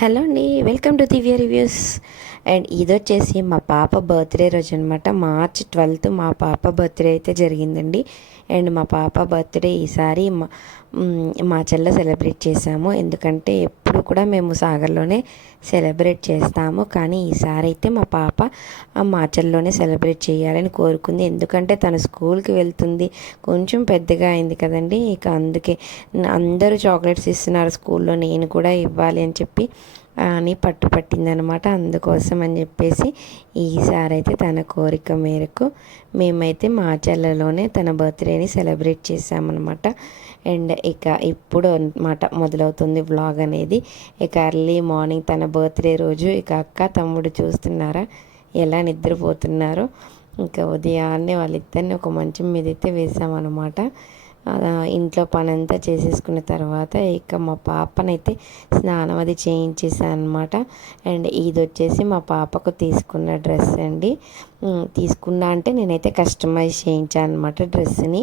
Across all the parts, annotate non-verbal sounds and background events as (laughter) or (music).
Hello అండి welcome to Divya reviews. And ఇది వచ్చేసి మా పాప బర్త్డే రోజు అనమాట మార్చ్ ట్వెల్త్ మా పాప బర్త్డే అయితే జరిగిందండి. అండ్ మా పాప బర్త్డే ఈసారి మా చెల్ల సెలబ్రేట్ చేసాము ఎందుకంటే ఎప్పుడు కూడా మేము సాగర్లోనే సెలబ్రేట్ చేస్తాము. కానీ ఈసారి అయితే మా పాప ఆ మాచల్లోనే సెలబ్రేట్ చేయాలని కోరుకుంది. ఎందుకంటే తను స్కూల్కి వెళ్తుంది. కొంచెం పెద్దగా అయింది కదండి. ఇక అందుకే అందరూ చాక్లెట్స్ ఇస్తున్నారు స్కూల్లో. నేను కూడా ఇవ్వాలి అని చెప్పి అని పట్టు పట్టిందనమాట. అందుకోసం అని చెప్పేసి ఈసారి అయితే తన కోరిక మేరకు మేమైతే మాచర్లలోనే తన బర్త్డేని సెలబ్రేట్ చేసామన్నమాట అండ్ ఇక ఇప్పుడు అనమాట మొదలవుతుంది వ్లాగ్ అనేది. ఇక ఎర్లీ మార్నింగ్ తన బర్త్డే రోజు ఇక అక్క తమ్ముడు చూస్తున్నారా? ఎలా నిద్రపోతున్నారో? ఇంకా ఉదయాన్నే వాళ్ళిద్దరిని ఒక మంచం మీద అయితే వేసామన్నమాట ఇంట్లో పని అంతా చేసేసుకున్న తర్వాత ఇక మా పాపనైతే స్నానం అది చేయించేసాను అనమాట అండ్ ఇది వచ్చేసి మా పాపకు తీసుకున్న డ్రెస్ అండి. తీసుకున్నా అంటే నేనైతే కస్టమైజ్ చేయించాను అనమాట డ్రెస్ని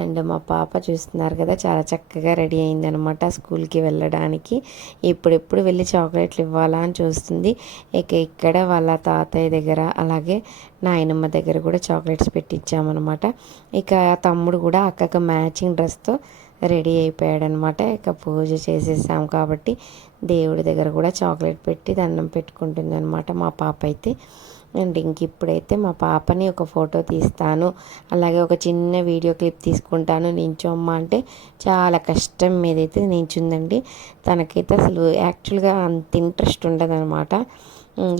అండ్ మా పాప చూస్తున్నారు కదా చాలా చక్కగా రెడీ అయిందనమాట స్కూల్కి వెళ్ళడానికి. ఎప్పుడెప్పుడు వెళ్ళి చాక్లెట్లు ఇవ్వాలా అని చూస్తుంది. ఇక ఇక్కడ వాళ్ళ తాతయ్య దగ్గర అలాగే నాయనమ్మ దగ్గర కూడా చాక్లెట్స్ పెట్టించామన్నమాట. ఇక తమ్ముడు కూడా అక్కకు మ్యాచింగ్ డ్రెస్తో రెడీ అయిపోయాడనమాట ఇక పూజ చేసేసాం కాబట్టి దేవుడి దగ్గర కూడా చాక్లెట్ పెట్టి దండం పెట్టుకుంటుంది అనమాట మా పాప అయితే. అండ్ ఇంక ఇప్పుడైతే మా పాపని ఒక ఫోటో తీస్తాను. అలాగే ఒక చిన్న వీడియో క్లిప్ తీసుకుంటాను. నించోమ్మ అంటే చాలా కష్టం మీదైతే నించుందండి. తనకైతే అసలు యాక్చువల్గా అంత ఇంట్రెస్ట్ ఉండదన్నమాట.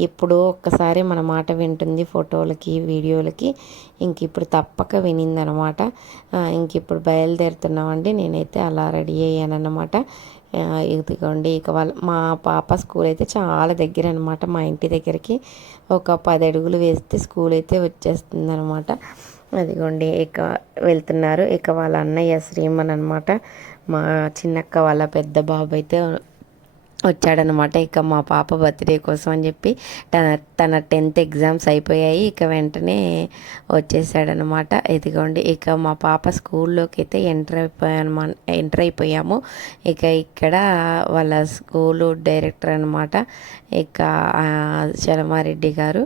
ఎప్పుడో ఒక్కసారి మన మాట వింటుంది ఫోటోలకి వీడియోలకి. ఇంక ఇప్పుడు తప్పక వినిందనమాట ఇంక ఇప్పుడు బయలుదేరుతున్నామండి. నేనైతే అలా రెడీ అయ్యానన్నమాట. ఇదిగోండి ఇక వాళ్ళ మా పాప స్కూల్ అయితే చాలా దగ్గర అనమాట మా ఇంటి దగ్గరికి ఒక పది అడుగులు వేస్తే స్కూల్ అయితే వచ్చేస్తుంది అనమాట అదిగోండి ఇక వెళ్తున్నారు. ఇక వాళ్ళ అన్నయ్య శ్రీమన్ అనమాట. మా చిన్నక్క వాళ్ళ పెద్ద బాబు అయితే వచ్చాడనమాట. ఇక మా పాప బర్త్డే కోసం అని చెప్పి తన తన టెన్త్ ఎగ్జామ్స్ అయిపోయాయి. ఇక వెంటనే వచ్చేసాడనమాట. ఇదిగోండి ఇక మా పాప స్కూల్లోకి అయితే ఎంటర్ అయిపోయాను ఎంటర్ అయిపోయాము. ఇక ఇక్కడ వాళ్ళ స్కూలు డైరెక్టర్ అనమాట ఇక చలమారెడ్డి గారు.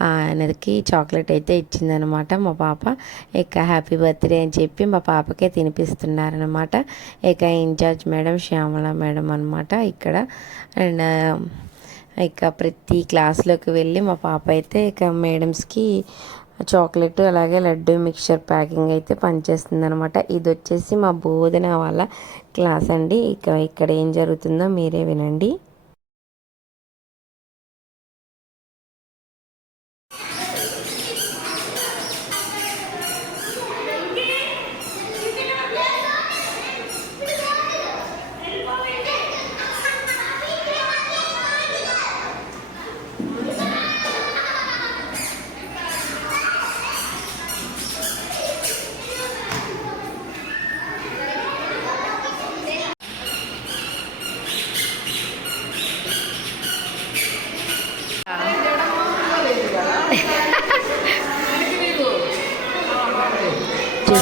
ఆయనకి చాక్లెట్ అయితే ఇచ్చిందనమాట మా పాప. ఇక హ్యాపీ బర్త్డే అని చెప్పి మా పాపకే తినిపిస్తున్నారనమాట. ఇక ఇన్ఛార్జ్ మేడం శ్యామల మేడం అనమాట ఇక్కడ. అండ్ ఇక ప్రతి క్లాస్లోకి వెళ్ళి మా పాప అయితే ఇక మేడమ్స్కి చాక్లెట్ అలాగే లడ్డు మిక్చర్ ప్యాకింగ్ అయితే పనిచేస్తుంది అనమాట ఇది వచ్చేసి మా బోధన వాళ్ళ క్లాస్ అండి. ఇక ఇక్కడ ఏం జరుగుతుందో మీరే వినండి.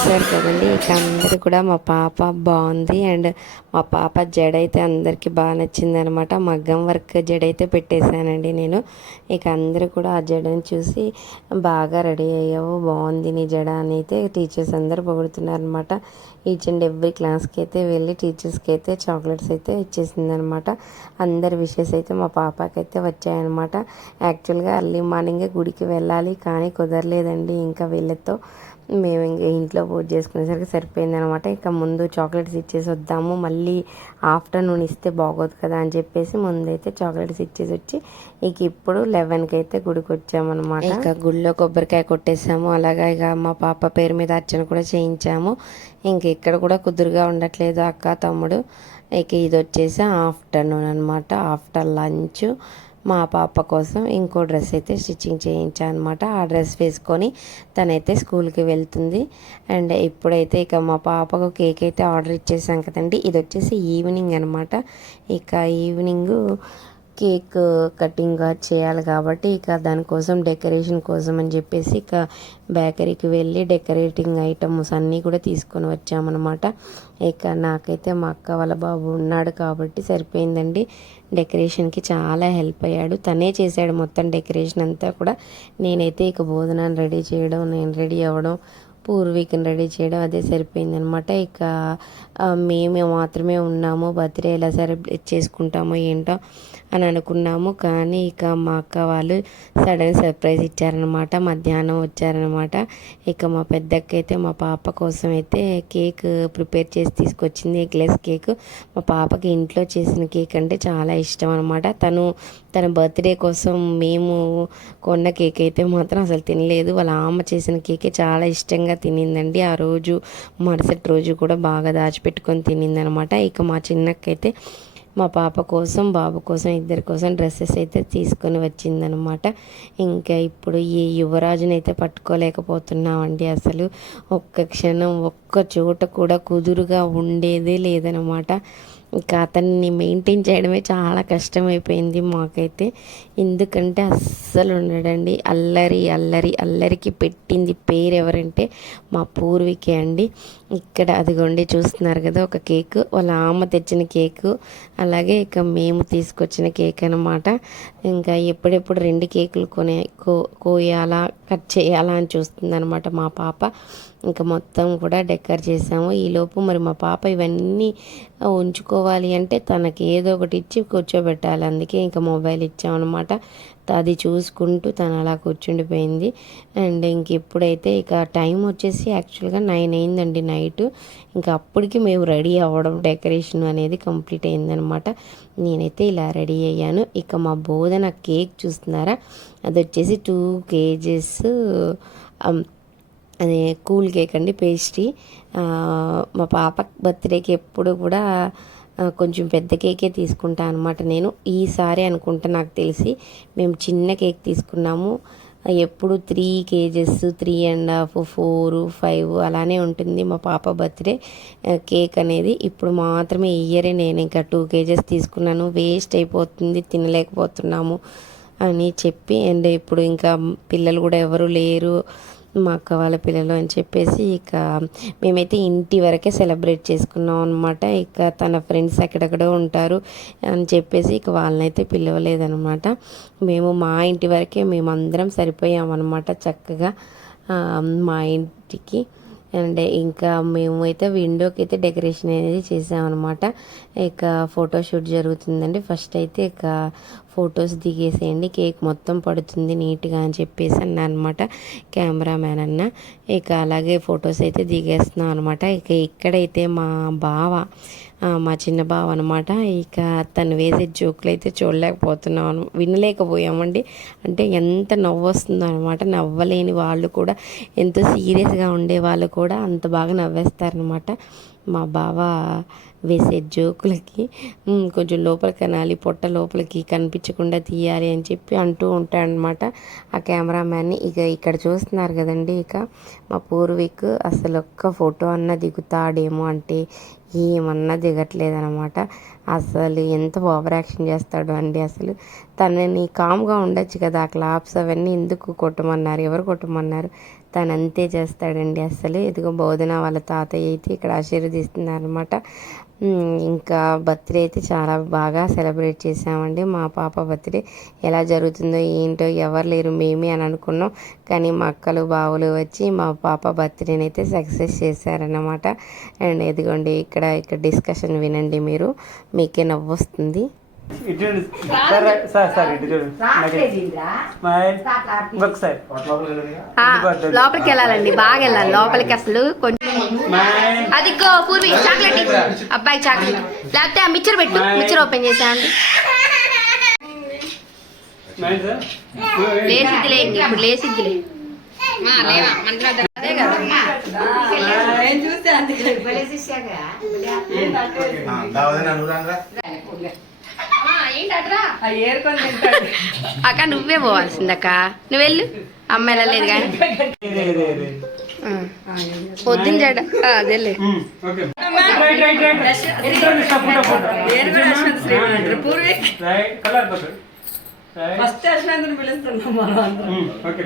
చూసారు కదండి. ఇక అందరు కూడా మా పాప బాగుంది. అండ్ మా పాప జడ అయితే అందరికీ బాగా నచ్చింది అనమాట మగ్గం వర్క్ జడ అయితే పెట్టేశానండి నేను. ఇక అందరూ కూడా ఆ జడని చూసి బాగా రెడీ అయ్యావు బాగుంది నీ జడ అని అయితే టీచర్స్ అందరూ పొగుడుతున్నారు అనమాట ఈచ్ అండ్ ఎవ్రీ క్లాస్కి అయితే వెళ్ళి టీచర్స్కి అయితే చాక్లెట్స్ అయితే ఇచ్చేసింది అనమాట అందరి విషెస్ అయితే మా పాపకి అయితే వచ్చాయన్నమాట యాక్చువల్గా అర్లీ మార్నింగే గుడికి వెళ్ళాలి కానీ కుదరలేదండి. ఇంకా వీళ్ళతో మేము ఇంకా ఇంట్లో పూజ చేసుకునేసరికి సరిపోయింది అనమాట ఇక ముందు చాక్లెట్స్ ఇచ్చేసి వద్దాము మళ్ళీ ఆఫ్టర్నూన్ ఇస్తే బాగోదు కదా అని చెప్పేసి ముందైతే చాక్లెట్స్ ఇచ్చేసి వచ్చి ఇక ఇప్పుడు లెవెన్కి అయితే గుడికి వచ్చామన్నమాట. ఇక గుడిలో కొబ్బరికాయ కొట్టేసాము. అలాగా ఇక మా పాప పేరు మీద అర్చన కూడా చేయించాము. ఇంక ఇక్కడ కూడా కుదురుగా ఉండట్లేదు అక్క తమ్ముడు. ఇక ఇది వచ్చేసి ఆఫ్టర్నూన్ అనమాట ఆఫ్టర్ లంచ్. మా పాప కోసం ఇంకో డ్రెస్ అయితే స్టిచ్చింగ్ చేయించాను అనమాట ఆ డ్రెస్ వేసుకొని తనైతే స్కూల్కి వెళ్తుంది. అండ్ ఇప్పుడైతే ఇక మా పాపకు కేక్ అయితే ఆర్డర్ ఇచ్చేసాం కదండి. ఇది వచ్చేసి ఈవినింగ్ అనమాట ఇక ఈవినింగ్ కేక్ కటింగ్ చేయాలి కాబట్టి ఇక దానికోసం డెకరేషన్ కోసం అని చెప్పేసి ఇక బేకరీకి వెళ్ళి డెకరేటింగ్ ఐటమ్స్ అన్నీ కూడా తీసుకొని వచ్చామన్నమాట. ఇక నాకైతే మా అక్క వాళ్ళ బాబు ఉన్నాడు కాబట్టి సరిపోయిందండి. డెకరేషన్కి చాలా హెల్ప్ అయ్యాడు. తనే చేశాడు మొత్తం డెకరేషన్ అంతా కూడా. నేనైతే ఇక భోజనాన్ని రెడీ చేయడం నేను రెడీ అవ్వడం పూర్వీకని రెడీ చేయడం అదే సరిపోయిందనమాట ఇక మేము మాత్రమే ఉన్నాము. బర్త్డే ఎలా సెలబ్రేట్ చేసుకుంటామో ఏంటో అని అనుకున్నాము. కానీ ఇక మా అక్క వాళ్ళు సడన్ సర్ప్రైజ్ ఇచ్చారనమాట మధ్యాహ్నం వచ్చారనమాట ఇక మా పెద్దక్క అయితే మా పాప కోసం అయితే కేక్ ప్రిపేర్ చేసి తీసుకొచ్చింది. Eggless cake. మా పాపకి ఇంట్లో చేసిన కేక్ అంటే చాలా ఇష్టం అనమాట తను తన బర్త్డే కోసం మేము కొన్న కేక్ అయితే మాత్రం అసలు తినలేదు. వాళ్ళ అమ్మ చేసిన కేకే చాలా ఇష్టంగా తినిందండి. ఆ రోజు మరుసటి రోజు కూడా బాగా దాచిపెట్టుకొని తినిందనమాట. ఇక మా చిన్నకైతే మా పాప కోసం బాబు కోసం ఇద్దరి కోసం డ్రెస్సెస్ అయితే తీసుకొని వచ్చిందనమాట. ఇంకా ఇప్పుడు ఈ యువరాజుని అయితే పట్టుకోలేకపోతున్నామండి అసలు. ఒక్క క్షణం ఒక్క చోట కూడా కుదురుగా ఉండేదే లేదనమాట. ఇంకా అతన్ని మెయింటైన్ చేయడమే చాలా కష్టమైపోయింది మాకైతే. ఎందుకంటే అస్సలు ఉండడండి. అల్లరి అల్లరి అల్లరికి పెట్టింది పేరు ఎవరంటే మా పూర్వీకే అండి. ఇక్కడ అదిగోండి చూస్తున్నారు కదా ఒక కేక్. వాళ్ళ ఆమ తెచ్చిన కేకు. అలాగే ఇక మేము తీసుకొచ్చిన కేక్ అనమాట ఇంకా ఎప్పుడెప్పుడు రెండు కేకులు కొనే కో కోయాలా కట్ చేయాలా అని చూస్తుంది అనమాట మా పాప. ఇంకా మొత్తం కూడా డెకర్ చేసాము. ఈలోపు మరి మా పాప ఇవన్నీ ఉంచుకోవాలి అంటే తనకి ఏదో ఒకటి ఇచ్చి కూర్చోబెట్టాలి. అందుకే ఇంకా మొబైల్ ఇచ్చామన్నమాట. అది చూసుకుంటూ తను అలా కూర్చుండిపోయింది. అండ్ ఇంక ఇప్పుడైతే ఇక టైం వచ్చేసి యాక్చువల్గా నైన్ అయిందండి నైట్. ఇంకా అప్పటికి మేము రెడీ అవ్వడం డెకరేషన్ అనేది కంప్లీట్ అయిందనమాట. నేనైతే ఇలా రెడీ అయ్యాను. ఇక మా బోధన కేక్ చూస్తున్నారా? అది వచ్చేసి టూ కేజెస్ అదే కూల్ కేక్ అండి పేస్ట్రీ. మా పాప బర్త్డేకి ఎప్పుడు కూడా కొంచెం పెద్ద కేకే తీసుకుంటా అనమాట నేను. ఈసారి అనుకుంటా నాకు తెలిసి. మేము చిన్న కేక్ తీసుకున్నాము. ఎప్పుడు three kgs three and half four five అలానే ఉంటుంది మా పాప బర్త్డే. కేక్ అనేది ఇప్పుడు మాత్రమే ఈ ఇయరే నేను ఇంకా టూ కేజెస్ తీసుకున్నాను. వేస్ట్ అయిపోతుంది తినలేకపోతున్నాము అని చెప్పి. అండ్ ఇప్పుడు ఇంకా పిల్లలు కూడా ఎవరు లేరు. మా అక్క వాళ్ళ పిల్లలు అని చెప్పేసి ఇక మేమైతే ఇంటి వరకే సెలబ్రేట్ చేసుకున్నాం అనమాట ఇక తన ఫ్రెండ్స్ ఎక్కడెక్కడో ఉంటారు అని చెప్పేసి ఇక వాళ్ళనైతే పిలవలేదనమాట మేము మా ఇంటి వరకే మేమందరం సరిపోయామన్నమాట చక్కగా మా ఇంటికి. అండ్ ఇంకా మేము అయితే విండోకి అయితే డెకరేషన్ అనేది చేసామన్నమాట. ఇక ఫోటోషూట్ జరుగుతుందండి. ఫస్ట్ అయితే ఇక ఫొటోస్ దిగేసేయండి. కేక్ మొత్తం పడుతుంది నీట్గా అని చెప్పేసి అన్నా అనమాట కెమెరామ్యాన్ అన్న. ఇక అలాగే ఫొటోస్ అయితే దిగేస్తున్నాం అనమాట ఇక ఇక్కడైతే మా బావ మా చిన్న బావ అనమాట ఇక తను వేసే జోకులు అయితే చూడలేకపోతున్నాను వినలేకపోయామండి. అంటే ఎంత నవ్వు వస్తుందో అనమాట నవ్వలేని వాళ్ళు కూడా ఎంతో సీరియస్గా ఉండే వాళ్ళు కూడా అంత బాగా నవ్వేస్తారనమాట మా బావ వేసే జోకులకి కొంచెం లోపలికి కనాలి పొట్ట లోపలికి కనిపించకుండా తీయాలి అని చెప్పి అంటూ ఉంటాడనమాట ఆ కెమెరామ్యాన్ని. ఇక ఇక్కడ చూస్తున్నారు కదండి ఇక మా పూర్వీక్ అసలు ఒక్క ఫోటో అన్న దిగుతాడేమో అంటే ఏమన్నా దిగట్లేదనమాట అసలు ఎంత ఓవర్ యాక్షన్ చేస్తాడు అండి అసలు. తనని కామ్గా ఉండొచ్చు కదా ఆ క్లాప్స్ అవన్నీ ఎందుకు కొట్టమన్నారు ఎవరు కొట్టమన్నారు? తను అంతే చేస్తాడండి అసలు. ఇదిగో బోధన వాళ్ళ తాతయ్య అయితే ఇక్కడ ఆశీర్వదిస్తున్నారనమాట ఇంకా బర్త్డే అయితే చాలా బాగా సెలబ్రేట్ చేసామండి మా పాప బర్త్డే ఎలా జరుగుతుందో ఏంటో ఎవరు లేరు మేమే అని అనుకున్నాం. కానీ మా అక్కలు బావులు వచ్చి మా పాప బర్త్డేని అయితే సక్సెస్ చేశారనమాట అండ్ ఇదిగోండి ఇక్కడ ఇక్కడ డిస్కషన్ వినండి మీరు. మీకే నవ్వు వస్తుంది లోపలికి వెళ్ళాలండి బాగా వెళ్ళాలి లోపలికి అసలు కొంచెం అది పూర్వి చాక్లెట్. అబ్బాయి చాక్లెట్. లేకపోతే ఆ మిక్చర్ పెట్టు. Mixture open sir. లేసిద్దిలే ఇంక. ఇప్పుడు లేసిద్దిలే. అక్క నువ్వే పోవాల్సింది అక్క నువ్వు వెళ్ళు. అమ్మ వెళ్ళలేదు కానీ. పొద్దున్న చెడ అదేలే ఉమ్, okay. Right right right right. Photo photo. Right. Colour photo right. First యశ్వంతుని పిలుస్తున్నాం మనం అందరం. ఓకే?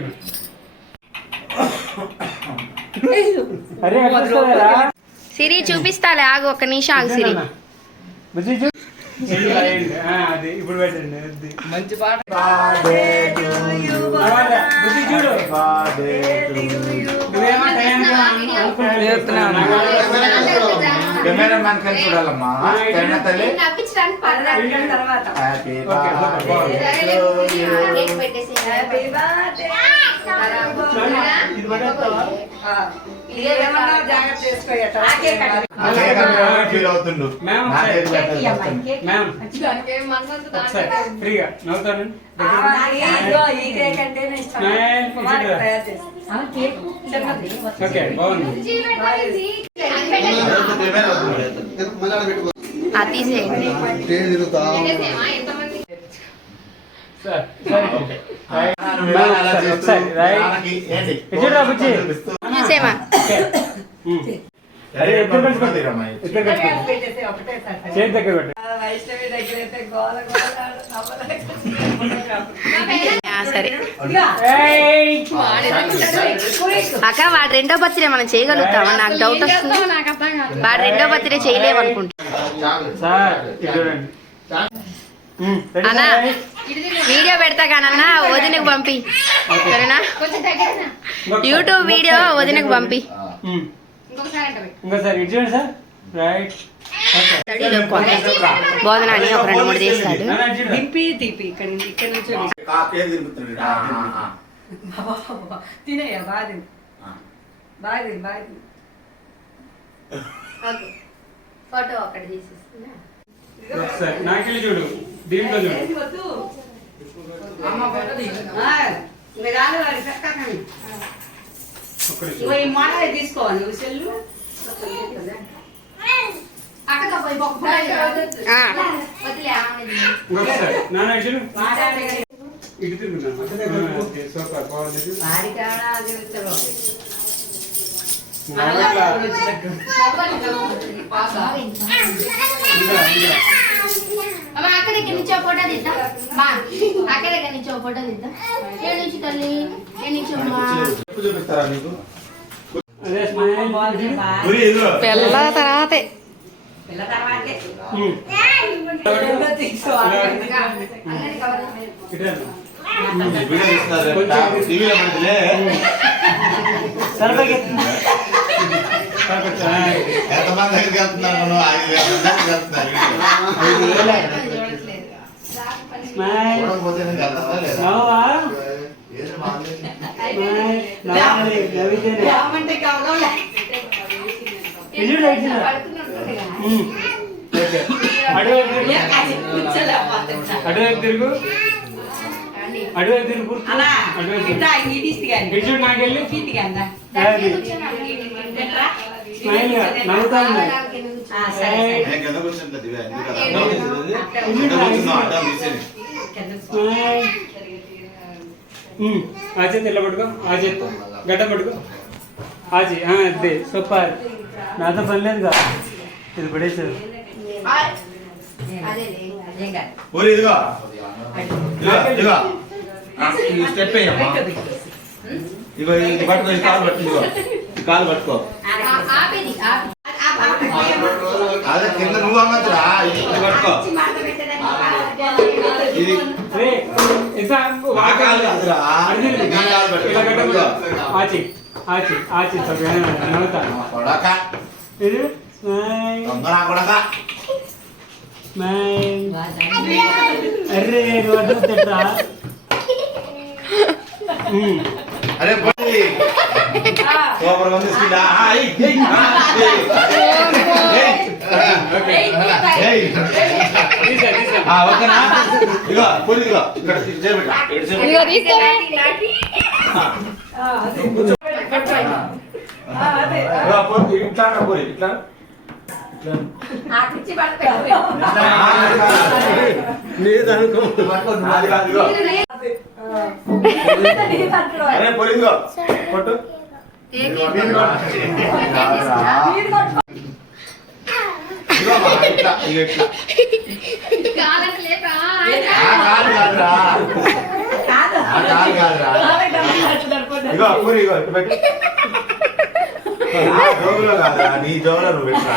సిరి చూపిస్తాలే ఆగు ఒక్క నిమిషం ఆగు సిరి. ఇప్పుడు పెట్టండి మంచి పాట. తర్వాత, చేసి చిన్నది. ఓకే బాగుంది కెమెరా వద్దు. ఆ తీసేయండి చేతి దగ్గర పెట్టు. సరే! అక్క వాడు రెండో బర్త్డే మనం చేయగలుగుతామా? నాకు డౌట్ వస్తుంది. వాడు రెండో బర్త్డే చేయలేము అన్నా. వీడియో పెడతా కానన్నా వదినకు పంపి. సరేనా? యూట్యూబ్ వీడియో వదినకు పంపి. బోధన అని ఒక రెండు మూడు చేస్తాడు. దింపి తీపి ఇక్కడ నుంచి ఇక్కడ నుంచి ఆ కేక్ తిరుగుతున్నాడు. ఆ, ఆ, ఆ. బాబా, బాబా. తినేయ్యా బాగా. బాగా బాగా (laughs) ఫోటో ఒకటి తీసేస్తున్నా. ఒకసారి నాకెళ్ళి చూడు. దీంట్లో చూడు. ఇగో ఈ మోడల్ తీసుకోవాలి నువ్వు సెల్లు? ఇటు తిరుగుతున్నాను సూపర్ బాగుంది చూడు. వాడి కాడ అది వచ్చారు నా వల్ల- ఇంకా, ఇంకా. అక్క దగ్గర నుంచి ఒక ఫోటో తీద్దాం. మా అక్క దగ్గర నుంచి ఒక ఫోటో తీద్దాం. ఏ నుంచి తల్లి? ఏ నుంచి చూపిస్తారా. పిల్ల తర్వాతే. పిల్ల తర్వాతే. ఎంతమంది దగ్గరికి వెళ్తున్నారు మనం? ఐదు వేల వెళ్తున్నారు. లేదా? అటువైపు తిరుగు. అటువైపు తిరుగు అటువైపు తిరుగు నాకెళ్ళి ఆ చేతి ఇలా పట్టుకో ఆ చేతి గడ్డ పట్టుకో. ఆ ఆ, అదే సూపర్. నాతో పని లేదుగా ఇది పడేసారు. స్టెప్. ఇదిగో ఇది పట్టుకో కాలు పట్టుకో కాలు పట్టుకో. అదే కింద నువ్వు అమ్మద్దురా ఇది పట్టుకో. ఇది కాలు నీ కాలు పట్టుకో. ఆచి ఆచి కొడక. ఇది? కొడక. అరే నువ్వు అడ్డు. (laughs) అరే పోయి. సూపర్ ఉంది స్కిల్ ఓకేనా ఇదిగో పోయి ఇదిగో ఇక్కడ ఇదిగో, పోయి, ఇట్లా రా, పోయి ఇట్లా. అది ఇగో పూరి ఇగో ఇటు పెట్టు. (laughs) నీ జోబులో నువ్వు పెట్టరా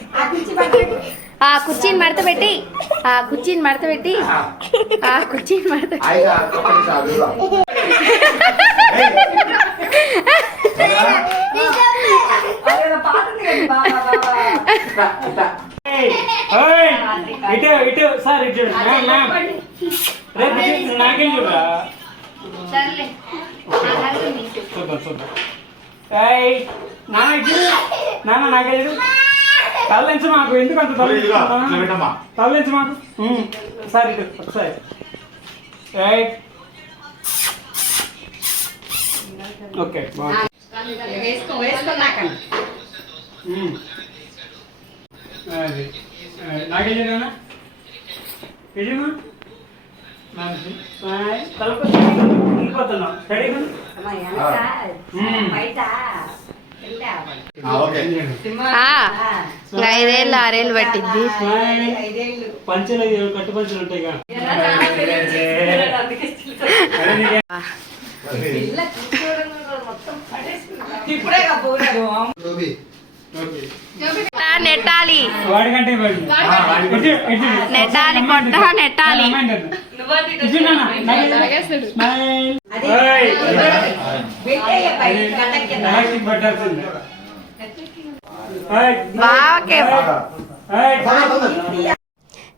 ఆ కుర్చీని మడత పెట్టి ఆ కుర్చీని మడత పెట్టి ఆ, కుర్చీని మడత (laughs) ఇటు ఇటు సార్. రేపు నాకేం చూడరా. చూద్దాం నాన్న ఇటు చూడు. నాన్న నాకే చూడు. తల్లించు మాకు. ఎందుకు అంత. తల్లించు మాకు? సార్ ఒకసారి ఏయ్ ఓకే. అది చూడనా ఇదేమా తలపు వెళ్ళిపోతున్నాం మ్మ్. బయట? ఐదేళ్ళు ఆరేళ్ళు కట్టు పోరాడు నెట్టాలి. నెట్టాలి, పొట్ట నెట్టాలి.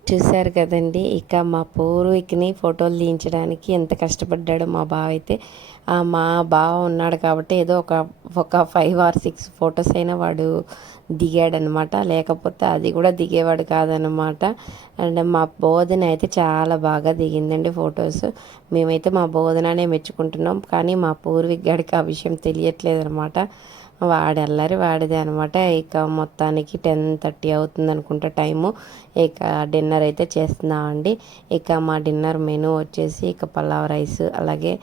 చూశారు కదండి ఇక మా పూర్వీకిని ఫోటోలు తీయించడానికి ఎంత కష్టపడ్డాడో మా బావ అయితే మా బావ ఉన్నాడు కాబట్టి ఏదో ఒక ఒక ఫైవ్ ఆర్ సిక్స్ ఫొటోస్ అయినా వాడు దిగాడనమాట. లేకపోతే అది కూడా దిగేవాడు కాదనమాట. అండ్ మా బోధన అయితే చాలా బాగా దిగిందండి ఫొటోస్ మేమైతే మా బోధననే మెచ్చుకుంటున్నాం. కానీ మా పూర్వీక్ గడికి ఆ విషయం తెలియట్లేదు అనమాట అల్లరి వాడిదే అనమాట. ఇక మొత్తానికి టెన్ థర్టీ అవుతుంది అనుకుంటే టైము. ఇక డిన్నర్ అయితే చేస్తున్నామండి. ఇక మా డిన్నర్ మెనూ వచ్చేసి ఇక పలావ్ రైస్ అలాగే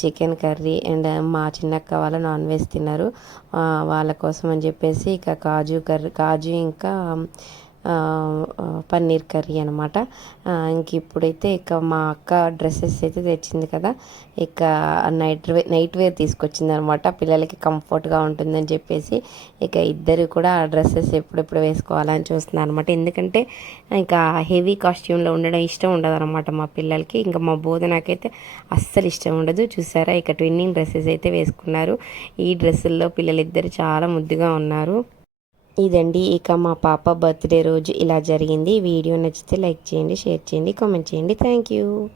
చికెన్ కర్రీ అండ్ మా చిన్నక్క వాళ్ళు నాన్ వెజ్ తిన్నారు. వాళ్ళ కోసం అని చెప్పేసి ఇక కాజు కర్రీ కాజు ఇంకా పన్నీర్ కర్రీ అనమాట ఇంక ఇప్పుడైతే ఇక మా అక్క డ్రెస్సెస్ అయితే తెచ్చింది కదా ఇక నైట్ వేర్ నైట్ వేర్ తీసుకొచ్చింది అనమాట పిల్లలకి కంఫర్ట్గా ఉంటుందని చెప్పేసి ఇక ఇద్దరు కూడా ఆ డ్రెస్సెస్ ఎప్పుడెప్పుడు వేసుకోవాలని చూస్తున్నారు అనమాట ఎందుకంటే ఇంకా హెవీ కాస్ట్యూమ్లో ఉండడం ఇష్టం ఉండదు అనమాట మా పిల్లలకి. ఇంకా మా బోధనకైతే అస్సలు ఇష్టం ఉండదు. చూసారా? ఇక ట్విన్నింగ్ డ్రెస్సెస్ అయితే వేసుకున్నారు. ఈ డ్రెస్సుల్లో పిల్లలిద్దరు చాలా ముద్దుగా ఉన్నారు. ఇదండి. ఇక మా పాప బర్త్డే రోజు ఇలా జరిగింది. వీడియో నచ్చితే లైక్ చేయండి షేర్ చేయండి కామెంట్ చేయండి. Thank you.